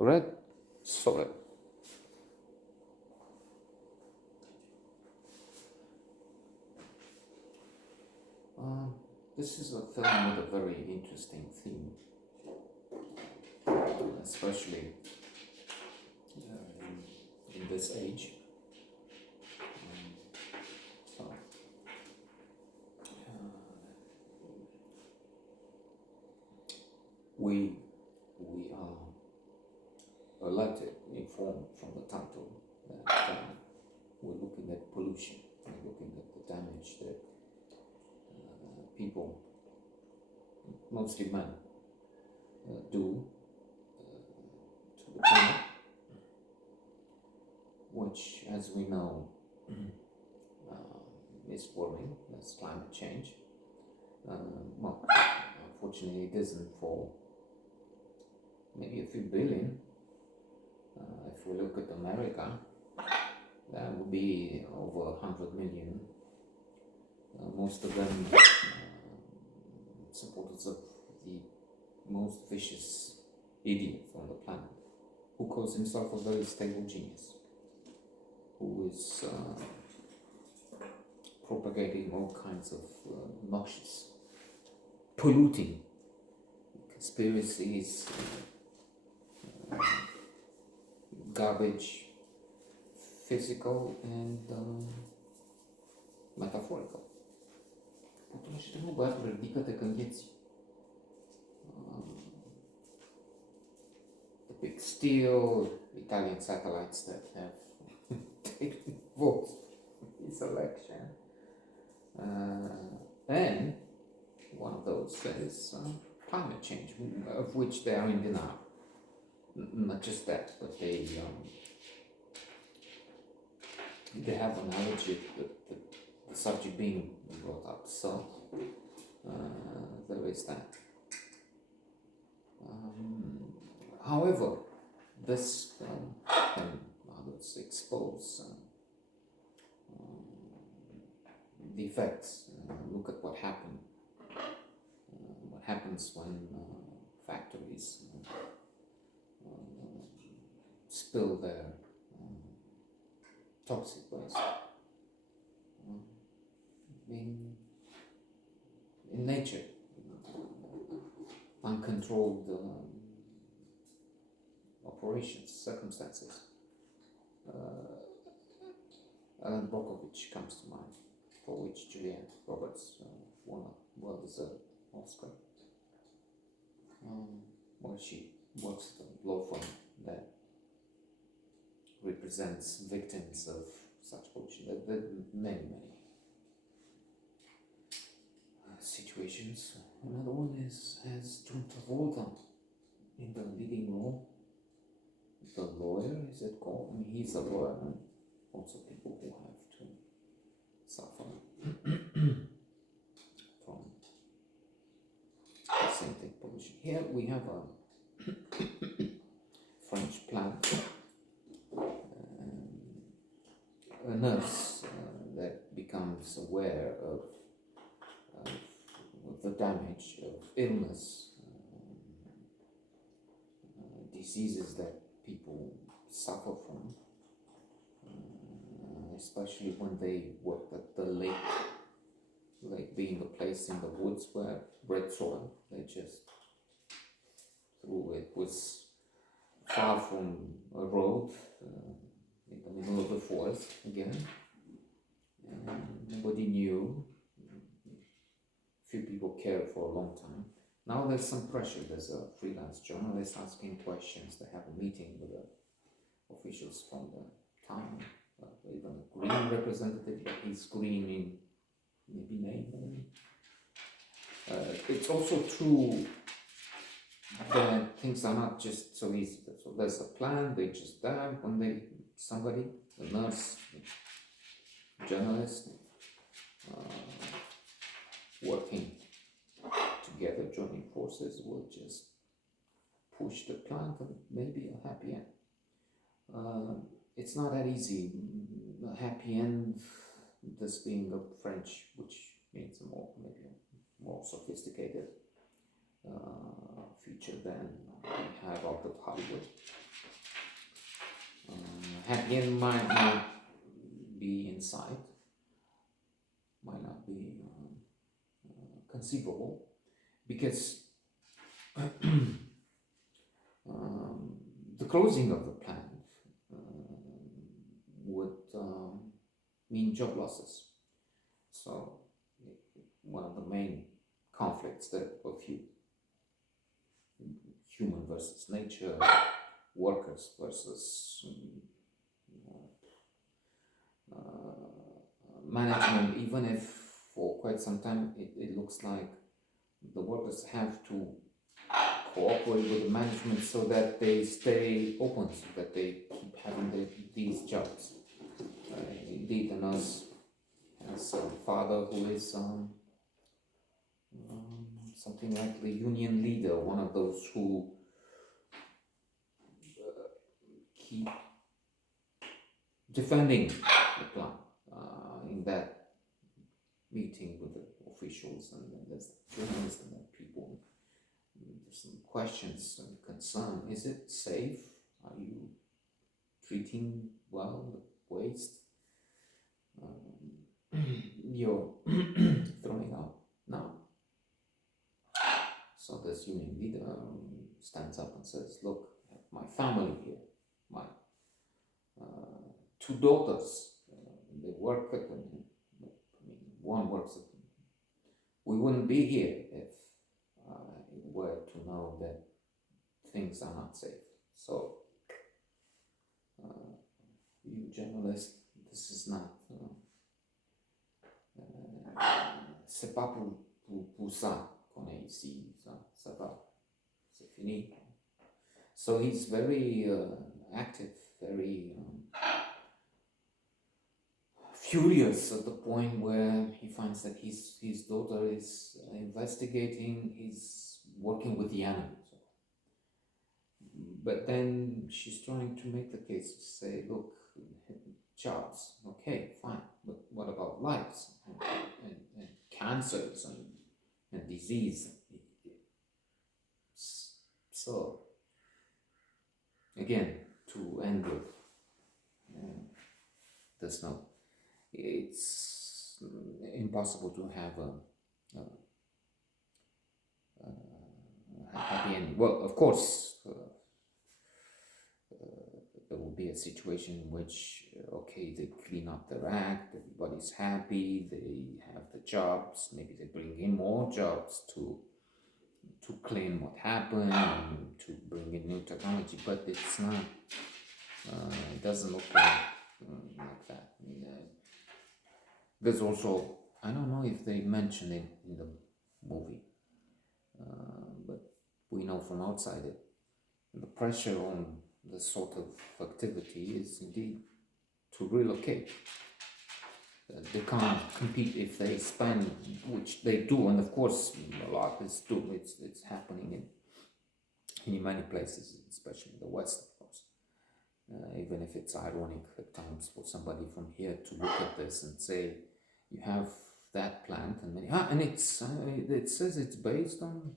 red soil. This is a film with a very interesting theme, especially in this age. So, we are led to inform from the title that we're looking at pollution, we're looking at the damage that people, mostly men, do to the planet, which, as we know, is warming. That's climate change. Well, unfortunately, it isn't for maybe a few billion. If we look at America, that would be over 100 million. Most of them supporters of the most vicious idiot on the planet, who calls himself a very stable genius, who is propagating all kinds of noxious, polluting conspiracies, garbage, physical and metaphorical. Потом ще му бъдат предикате към геци. The big steel Italian satellites that have taken votes in this election. And one of those is climate change, of which they are in denial. Not just that, but they have an allergy that the subject being brought up. So there is that. However, this film and others expose the effects. Look at what happened. What happens when factories spill their toxic waste in nature, uncontrolled operations, circumstances. Alan Brockovich comes to mind, for which Julianne Roberts won a well-deserved Oscar. Well, she works at a law firm that represents victims of such pollution. There are many situations. Another one has John Travolta in the leading role. The lawyer, is it called? I mean, he's a lawyer, and also people who have to suffer from the same thing, pollution. Here we have a French plant, a nurse that becomes aware of the damage of illness, diseases that people suffer from, especially when they work at the lake being a place in the woods where red soil, they just threw it, was far from a road, in the middle of the forest again, and nobody knew. Few people cared for a long time. Now there's some pressure. There's a freelance journalist asking questions. They have a meeting with the officials from the town. Even a green representative, he's green in maybe name. It's also true that things are not just so easy. So there's a plan, they just die when somebody, a nurse, a journalist, working together, joining forces, will just push the plant and maybe a happy end. It's not that easy. A happy end, this being a French, which means maybe a more sophisticated feature than we have out of Hollywood. happy end might not be in sight, might not be conceivable, because the closing of the plant would mean job losses. So one of the main conflicts there of human versus nature, workers versus management, even if for quite some time it looks like the workers have to cooperate with the management so that they stay open, so that they keep having these jobs. Indeed, a nurse has a father who is something like the union leader, one of those who keep defending the plan in that meeting with the officials, and then there's journalists and then people. There's some questions and concern. Is it safe? Are you treating well the waste? You're throwing out now. So this union leader stands up and says, look, I have my family here, my 2 daughters, they work at them. One works at them. We wouldn't be here if were to know that things are not safe. So, you journalists, this is not c'est pas pour ça qu'on est ici, ça va, c'est fini. So he's very active, very furious at the point where he finds that his daughter is investigating, he's working with the animals. But then she's trying to make the case to say, look, jobs, okay, fine, but what about lives and cancers and disease? So, again, to end with this note, it's impossible to have a happy ending. Well, of course, there will be a situation in which, okay, they clean up their act, everybody's happy, they have the jobs, maybe they bring in more jobs to claim what happened, to bring in new technology, but it's not, it doesn't look like that. I mean, there's also, I don't know if they mentioned it in the movie, but we know from outside it, the pressure on this sort of activity is indeed to relocate. They can't compete if they spend, which they do, and of course a lot is do. It's happening in many places, especially in the West, of course. Even if it's ironic at times for somebody from here to look at this and say, you have that plant, and many, and it's it says it's based on,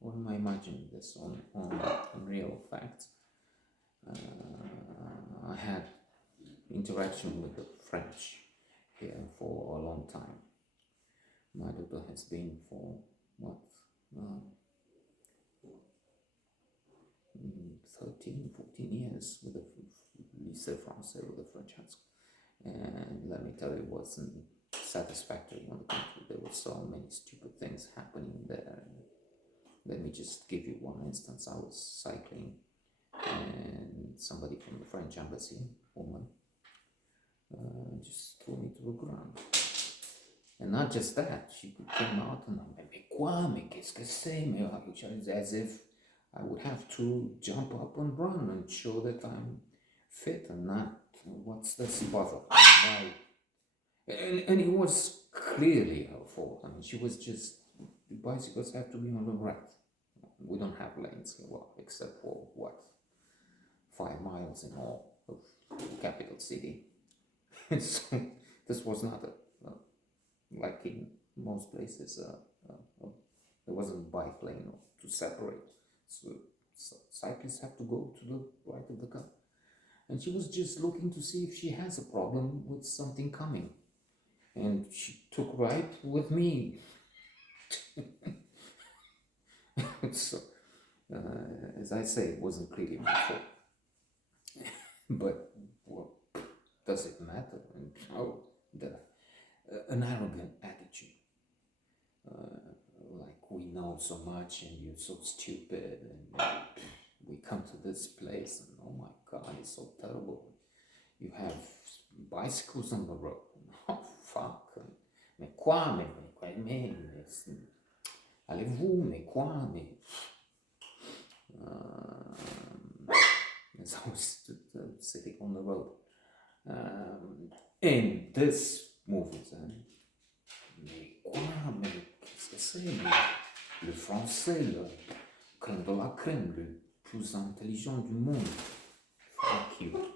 or am I imagining this, on real facts. I had interaction with the French here for a long time. My daughter has been for what, 13, 14 years with the Lycée Français, with the French high school. And let me tell you, it wasn't satisfactory. On the contrary, there were so many stupid things happening there. Let me just give you one instance. I was cycling and somebody from the French embassy, woman, just threw me to the ground. And not just that, she came out and mais quoi, mais qu'est-ce que c'est, mais as if I would have to jump up and run and show that I'm fit and not, what's this bother? Why? And it was clearly her fault. I mean, she was just, the bicycles have to be on the right. We don't have lanes here, well, except for what, 5 miles in all of the capital city. And so this was not like in most places, there wasn't a bike lane to separate. So cyclists have to go to the right of the car. and she was just looking to see if she has a problem with something coming. And she took right with me. So, as I say, it wasn't really my fault. But what does it matter? And an arrogant attitude. Like we know so much and you're so stupid, and we come to this place and oh my god, it's so terrible. You have bicycles on the road. Oh fuck. Mais quoi? Mais allez-vous? Mais quoi? Mais as I was sitting on the road. In this movie, mais quoi? Mais qu'est-ce que c'est? Le français, le crème de la crème, le plus intelligent du monde. Fuck you.